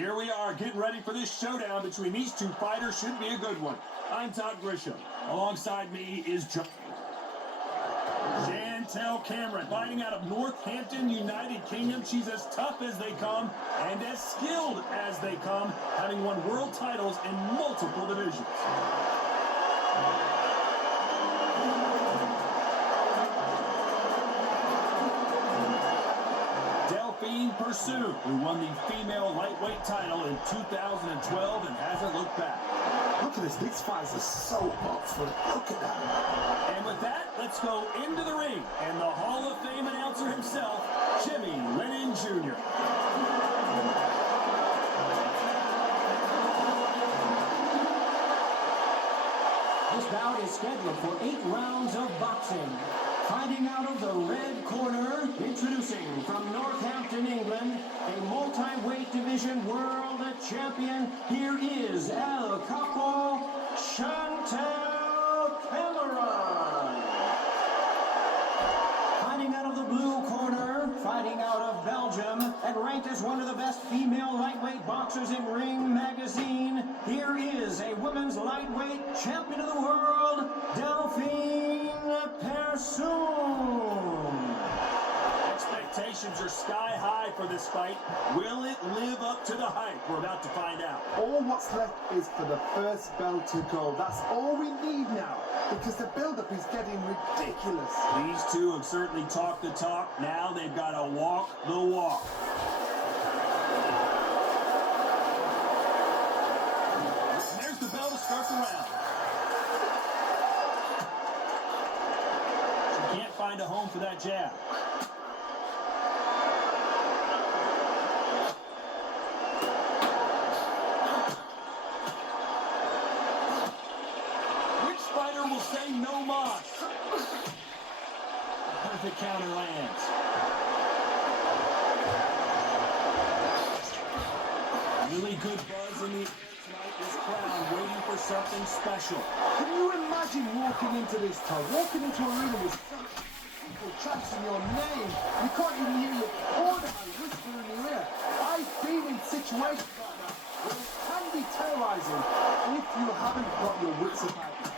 Here we are, getting ready for this showdown between these two fighters. Should be a good one. I'm Todd Grisham. Alongside me is Chantelle Caneron, fighting out of Northampton, United Kingdom. She's as tough as they come and as skilled as they come, having won world titles in multiple divisions. Delpine Persoon, who won the female lightweight title in 2012 and hasn't looked back. Look at this, these fights are so up for it. Look at that. And with that, let's go into the ring. And the Hall of Fame announcer himself, Jimmy Lennon Jr. This bout is scheduled for 8 rounds of boxing. Fighting out of the red corner, introducing from Northampton, England, a multi-weight division world champion. Here is El Capo, Chantelle Caneron. Fighting out of the blue corner, fighting out of Belgium, and ranked as one of the best female lightweight boxers in Ring Magazine. Here is a women's lightweight champion of the world, Delpine Persoon. Expectations are sky high for this fight. Will it live up to the hype? We're about to find out. All what's left is for the first bell to go. That's all we need now, because the build-up is getting ridiculous. These two have certainly talked the talk. Now they've got to walk the walk. And there's the bell to start the round. She can't find a home for that jab. Say no mas. Perfect counter lands. Really good buzz in the air tonight. This crowd waiting for something special. Can you imagine walking into this town, walking into a arena with such people chanting your name? You can't even hear your order and whisper in your ear. I've been in situations like that where it can be terrorizing if you haven't got your wits about you.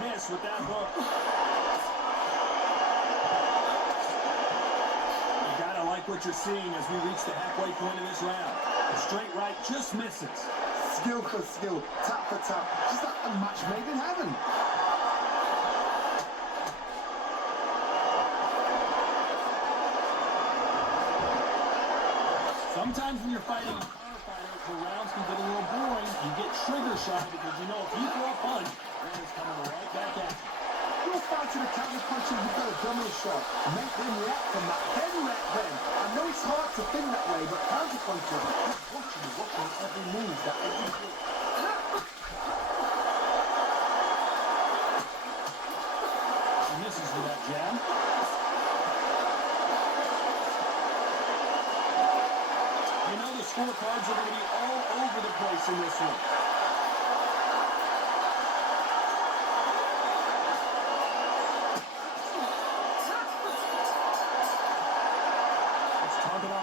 Miss with that hook. You gotta like what you're seeing as we reach the halfway point of this round. Straight right just misses. Skill for skill, tap for tap, just like a match made in heaven. Sometimes when you're fighting a firefighter, the rounds can get a little boring. You get trigger shy because you know if you throw a punch, it's coming right back at you. You're fighting a counter puncher, you've got a dummy shot. Make them react from that, then react them. I know it's hard to think that way, but counter punchers, watching every move, that every hit. She misses with that jab. You know the scorecards are going to be all over the place in this one.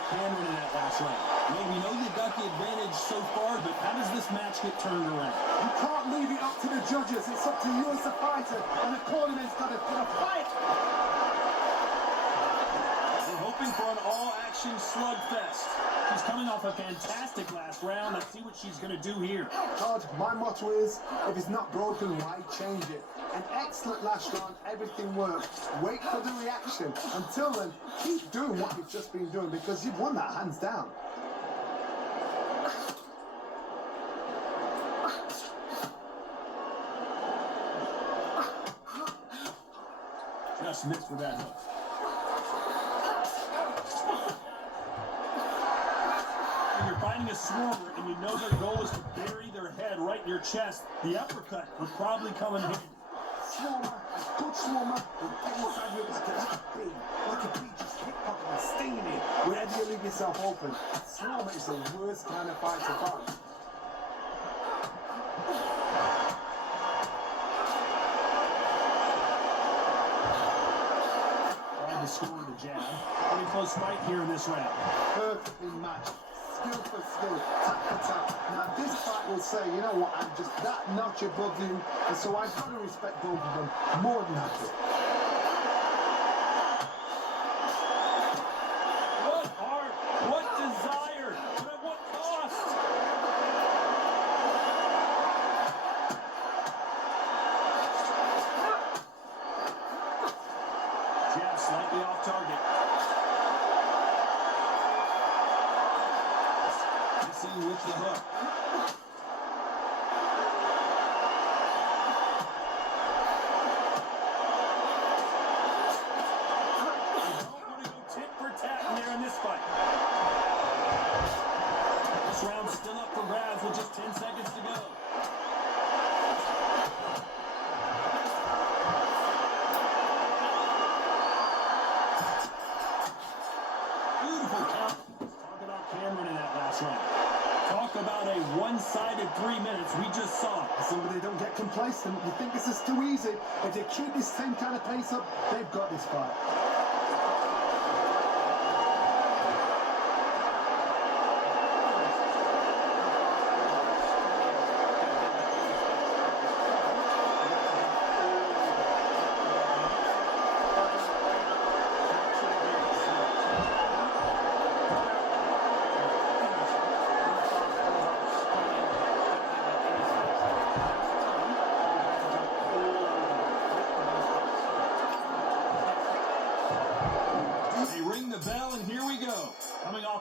Caneron in that last round. Well, we know you got the advantage so far, but how does this match get turned around? You can't leave it up to the judges. It's up to you as a fighter, and the cornerman's got to fight. We're hoping for an all-action slugfest. She's coming off a fantastic last round. Let's see what she's going to do here. Todd, my motto is, if it's not broken, why change it? An excellent last round, everything worked. Wait for the reaction. Until then, keep doing what you've just been doing, because you've won that hands down. Just missed with that hook. When you're fighting a swarmer and you know their goal is to bury their head right in your chest, the uppercut would probably come in handy. Swarmer, a good swarmer, will get inside you like a bee, just pickpocket and stinging you wherever you leave yourself open. Swarmer is the worst kind of fight to fight. the score of the jab. Pretty close fight here in this round. Perfectly matched. Skill for skill, tap for tap. Now this fight will say, you know what, I'm just that notch above you, and so I've got to respect both of them more than that. What heart, what desire, but at what cost? Jab slightly off target. Missing with the hook. This round's still up for grabs with just 10 seconds to go. Beautiful count. Talk about Caneron in that last round. Talk about a one-sided 3 minutes we just saw. Somebody don't get complacent. You think this is too easy. If they keep this same kind of pace up, they've got this fight.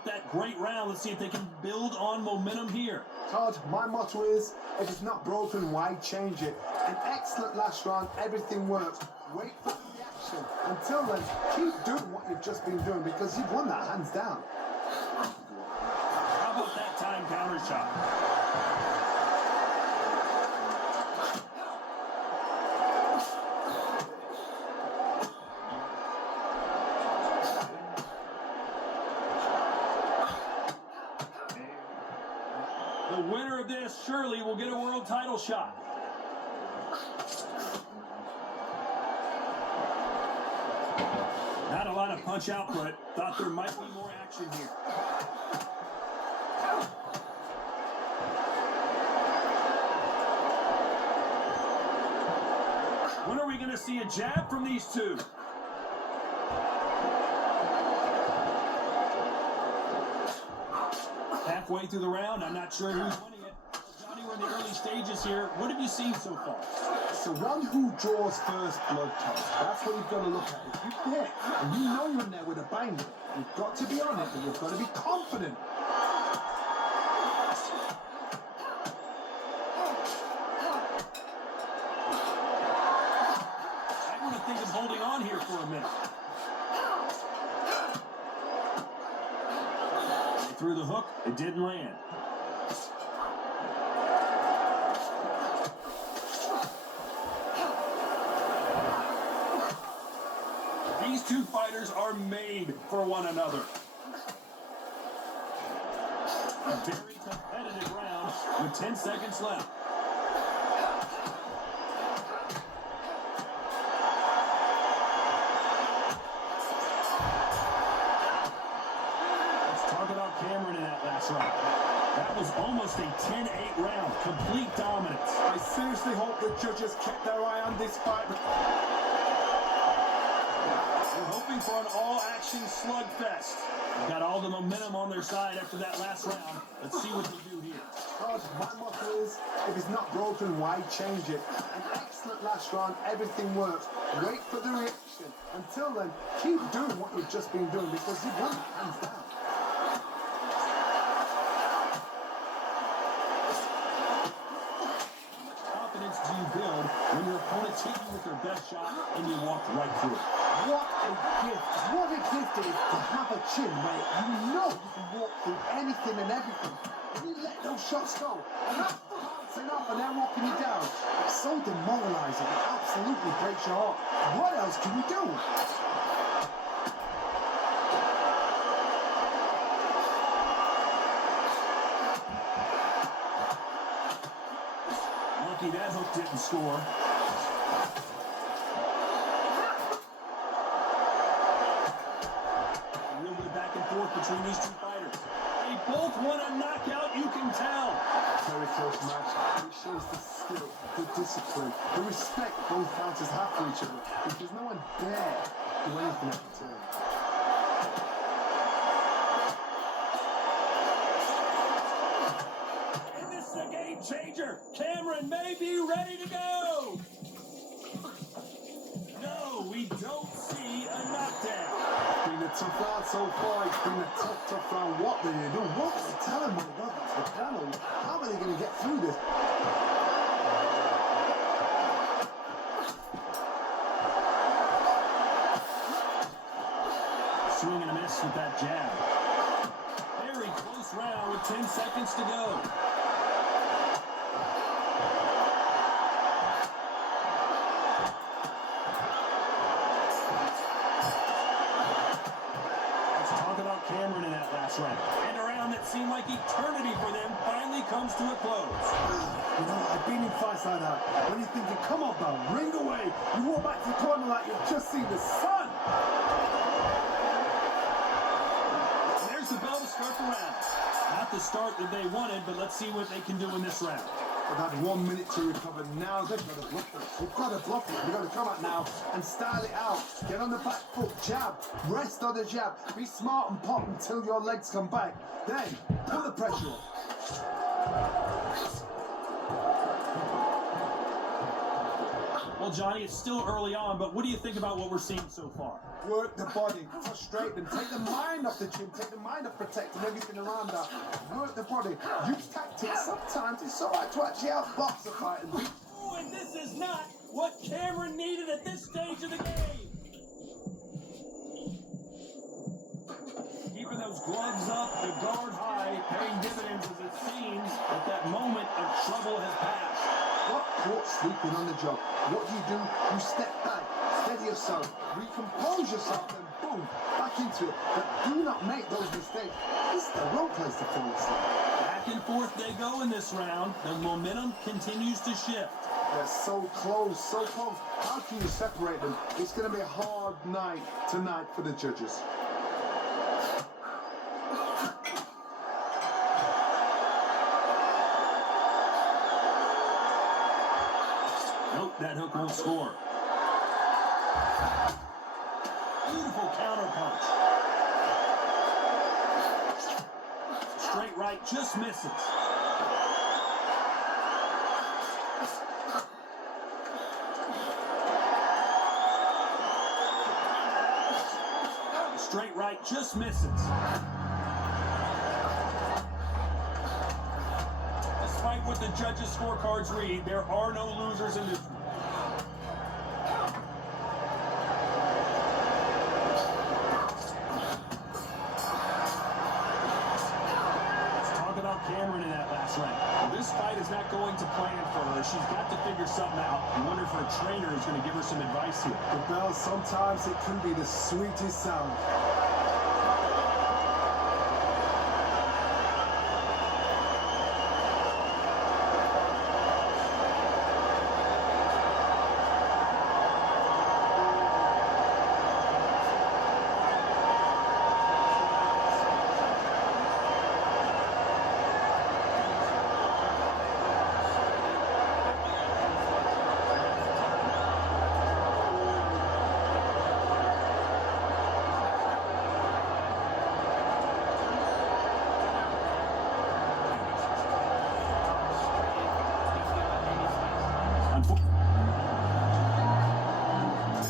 That great round. Let's see if they can build on momentum here. Todd, my motto is, if it's not broken, why change it? An excellent last round, everything works. Wait for the reaction. Until then, keep doing what you've just been doing because you've won that hands down. How about that time counter shot? The winner of this surely will get a world title shot. Not a lot of punch output. Thought there might be more action here. When are we going to see a jab from these two? Halfway through the round, I'm not sure who's winning it. Johnny, we're in the early stages here. What have you seen so far? It's the one who draws first blood, Todd. That's what you've got to look at. If you hit, and you know you're in there with a bang, you've got to be on it, and you've got to be confident. I want to think of holding on here for a minute. Through the hook, it didn't land. These two fighters are made for one another. A very competitive round with 10 seconds left. Caneron in that last round. That was almost a 10-8 round. Complete dominance. I seriously hope the judges kept their eye on this fight. We're hoping for an all-action slugfest. They've got all the momentum on their side after that last round. Let's see what they do here. Todd, my motto is, if it's not broken, why change it? An excellent last round, everything works. Wait for the reaction. Until then, keep doing what you've just been doing because you've won it hands down. You build when your opponents hit you with their best shot and you walk right through it. What a gift. What a gift it is to have a chin where you know you can walk through anything and everything. And you let those shots go. And that's the heart's enough and they're walking you down. It's so demoralizing. It absolutely breaks your heart. What else can you do? That hook didn't score. between these two fighters. They both want a knockout, you can tell. Very close match. It shows the skill, the discipline, the respect both fighters have for each other. Because no one dare do anything at the turn. And this is a game changer. Cameron may be ready to go. No, we don't see a knockdown. It's been a tough round so far. It's been a tough round. What do you do? What do you tell them when they go back to the panel? How are they going to get through this? Swing and a miss with that jab. Very close round with 10 seconds to go. Cameron in that last round. And a round that seemed like eternity for them finally comes to a close. You know, I've been in fights like that. When you're thinking, come on, pal, ring away. You walk back to the corner like you've just seen the sun. And there's the bell to start the round. Not the start that they wanted, but let's see what they can do in this round. They've had 1 minute to recover. Now they've got to bluff it. They've got to bluff it. They've got to come out now and style it out. Get on the back foot, jab, rest on the jab. Be smart and pop until your legs come back. Then put the pressure on. Well, Johnny, it's still early on, but what do you think about what we're seeing so far? Work the body, frustrate them, take the mind off the chin, take the mind off protecting everything around that. Work the body, use tactics. Sometimes it's all right to actually outbox a fight. Oh, and this is not what Cameron needed at this stage of the game. Keeping those gloves up, the guard high, paying dividends as it seems that moment of trouble has passed. Got caught sleeping on the job. What do? You step back, steady yourself, recompose yourself, and boom, back into it. But do not make those mistakes. This is the wrong place to fall asleep. Back and forth they go in this round. The momentum continues to shift. They're so close, so close. How can you separate them? It's going to be a hard night tonight for the judges. Nope, that hook won't score. Beautiful counter punch. Straight right just misses. Straight right just misses. Despite what the judges' scorecards read, there are no losers in this one. Let's talk about Cameron in that last round. Well, this fight is not going to plan for her. She's got to figure something out. I wonder if her trainer is going to give her some advice here. The bell, sometimes it can be the sweetest sound.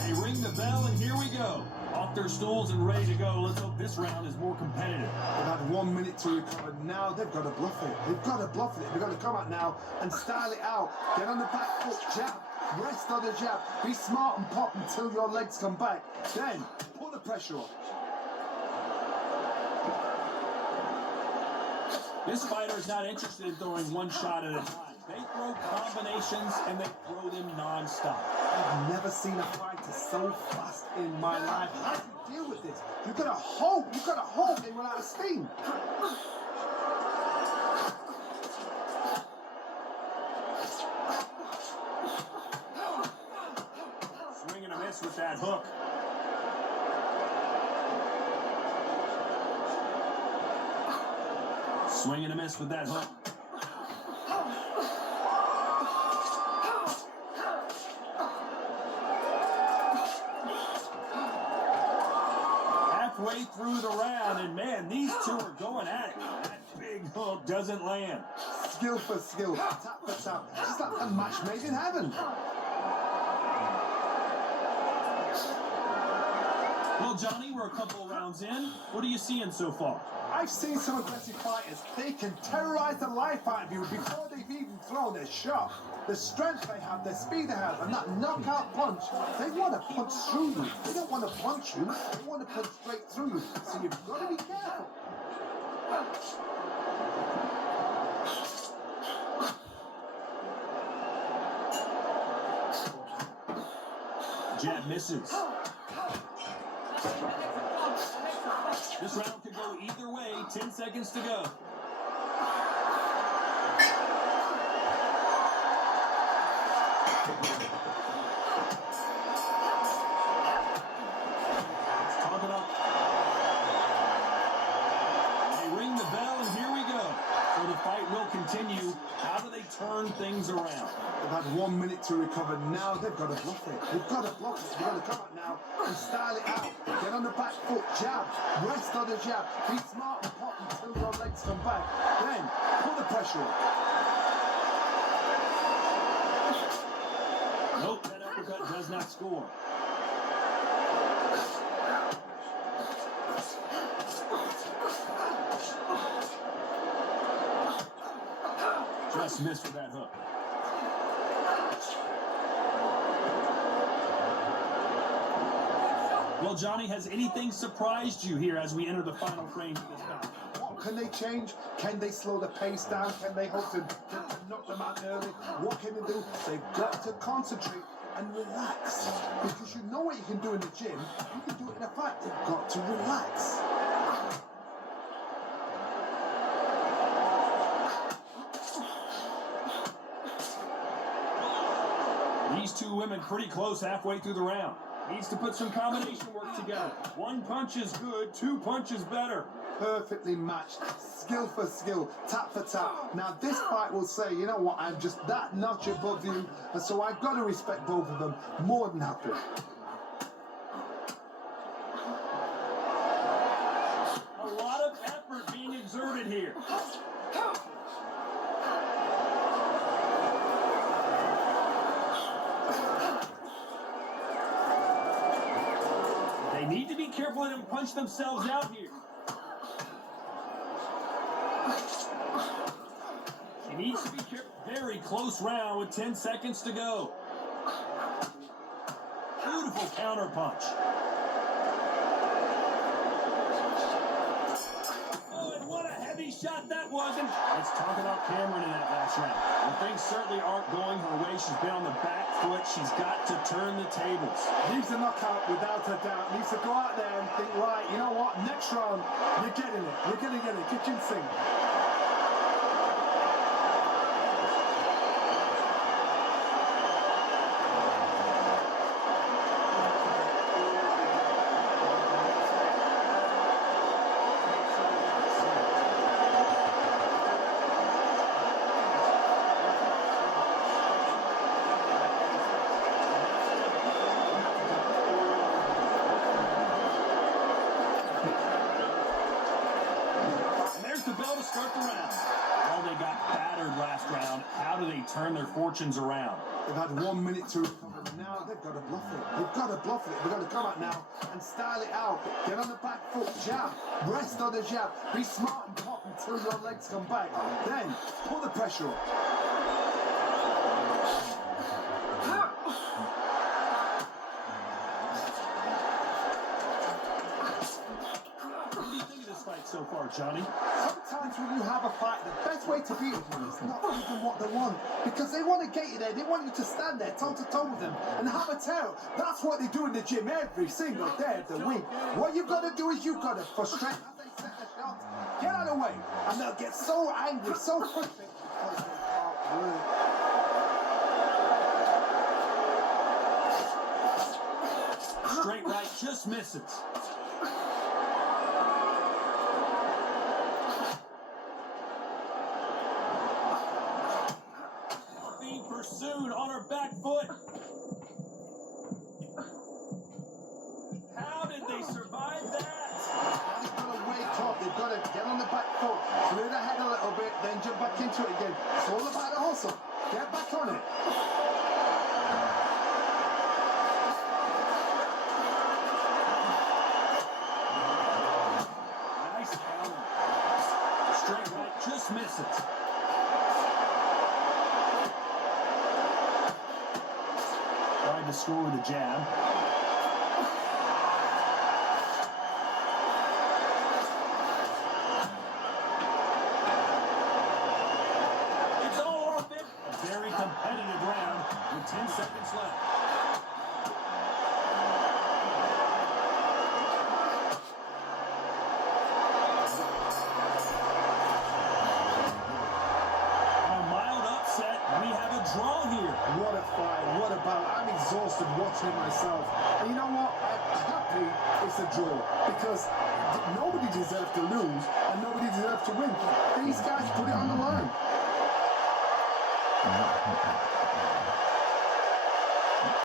They ring the bell and here we go. Off their stools and ready to go. Let's hope this round is more competitive. They've had 1 minute to recover. Now they've got to bluff it. They've got to bluff it. They've got to come out now and style it out. Get on the back foot, jab, rest on the jab. Be smart and pop until your legs come back. Then put the pressure on. This fighter is not interested in throwing one shot at a time. They throw combinations and they throw them non-stop. I've never seen a fighter so fast in my life. How do you deal with this? You've got to hope. You've got to hope they run out of steam. Swing and a miss with that hook. Swing and a miss with that hook. Halfway through the round, and man, these two are going at it. That big hook doesn't land. Skill for skill, tap for tap. It's like a match made in heaven. Well, Johnny, we're a couple of rounds in. What are you seeing so far? I've seen some aggressive fighters. They can terrorize the life out of you before they've even thrown their shot. The strength they have, the speed they have, and that knockout punch, they want to punch through you. They don't want to punch you, they want to punch straight through you. So you've got to be careful. Jab misses. This round could go either way. 10 seconds to go. Let's talk it up. They ring the bell, and here we go. So the fight will continue. How do they turn things around? They've had 1 minute to recover. Now they've got to bluff it. They've got to bluff it. They've got to come out now and style it out. Get on the back foot, jab, rest on the jab. Be smart and pop until your legs come back. Then put the pressure on. Nope, that uppercut does not score. Just missed with that hook. Well, Johnny, has anything surprised you here as we enter the final frame of this bout? What can they change? Can they slow the pace down? Can they hope to knock them out early? What can they do? They've got to concentrate and relax. Because you know what you can do in the gym. You can do it in a fight. They've got to relax. These two women pretty close halfway through the round. Needs to put some combination work together. One punch is good, two punches better. Perfectly matched, skill for skill, tap for tap. Now this fight will say, you know what, I'm just that notch above you, and so I've got to respect both of them more than happy. A lot of effort being exerted here. They need to be careful they don't punch themselves out here. She needs to be careful. Very close round with 10 seconds to go. Beautiful counter punch. Oh, and what a heavy shot that was. And let's talk about Caneron in that last round. Well, things certainly aren't going her way. She's been on the back foot. She's got to turn the tables. Needs a knockout without a doubt. Needs to go out there and think, right, you know what, next round, you're getting it. You're going to get it. Kitchen sink. Turn their fortunes around. They've had 1 minute to recover. Now they've got to bluff it. They've got to bluff it. They've got to come out now and style it out. Get on the back foot, jab, rest on the jab. Be smart and pop until your legs come back. Then put the pressure on. What do you think of this fight so far, Johnny? Sometimes when you have a fight, the best way to beat them is not even what they want. Because they want to get you there. They want you to stand there toe-to-toe with them and have a tear. That's what they do in the gym every single day of the week. What you've got to do is you've got to frustrate as they set the shots. Get out of the way. And they'll get so angry, so frustrated because they can't win. Straight right just misses. Clear the head a little bit, then jump back into it again. It's all about the hustle. Get back on it. Nice counter. Straight right, just miss it. Tried to score with a jab. It's all off it. A very competitive round with 10 seconds left. A mild upset. We have a draw here. What a fight, what a battle. I'm exhausted watching it myself. And you know what? I'm happy it's a draw because nobody deserves to lose and nobody deserves to win. These guys put it on the line.